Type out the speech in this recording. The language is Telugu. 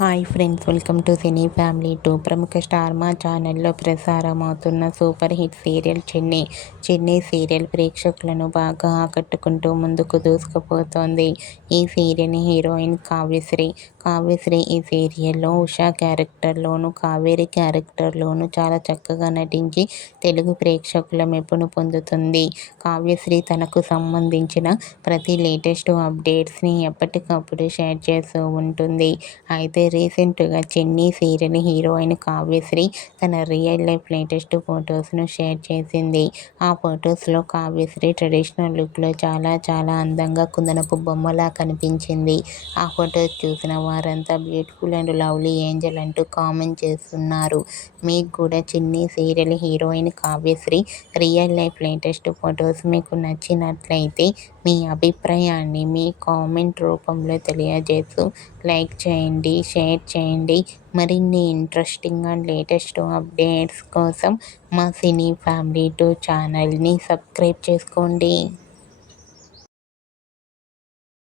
Hi friends, welcome to cine family 2. ప్రముఖ స్టార్ మా ఛానల్లో ప్రసారం అవుతున్న super hit serial Chennai. Chennai serial ప్రేక్షకులను బాగా ఆకట్టుకుంటూ ముందుకు దూసుకుపోతోంది. ఈ సీరియల్ హీరోయిన్ కావ్యశ్రీ. కావ్యశ్రీ ఈ సీరియల్లో ఉషా క్యారెక్టర్లోనూ, కావేరి క్యారెక్టర్లోనూ చాలా చక్కగా నటించి తెలుగు ప్రేక్షకుల మెప్పును పొందుతుంది. కావ్యశ్రీ తనకు సంబంధించిన ప్రతి లేటెస్ట్ అప్డేట్స్ని ఎప్పటికప్పుడు షేర్ చేస్తూ ఉంటుంది. అయితే రీసెంట్గా చెన్నై సీరియల్ హీరోయిన్ కావ్యశ్రీ తన రియల్ లైఫ్ లేటెస్ట్ ఫొటోస్ను షేర్ చేసింది. ఆ ఫొటోస్లో కావ్యశ్రీ ట్రెడిషనల్ లుక్లో చాలా అందంగా కుందనపు బొమ్మలా కనిపించింది. ఆ ఫొటోస్ చూసిన వారంతా బ్యూటిఫుల్ అండ్ లవ్లీ ఏంజల్ అంటూ కామెంట్ చేస్తున్నారు. మీకు కూడా Chennai serial heroine Kavyasri real life latest photos మీకు నచ్చినట్లయితే మీ అభిప్రాయాన్ని మీ కామెంట్ రూపంలో తెలియజేస్తూ లైక్ చేయండి, షేర్ చేయండి. మరిన్ని ఇంట్రెస్టింగ్ అండ్ లేటెస్ట్ అప్డేట్స్ కోసం మా సినీ ఫ్యామిలీ 2 ఛానల్ని సబ్స్క్రైబ్ చేసుకోండి.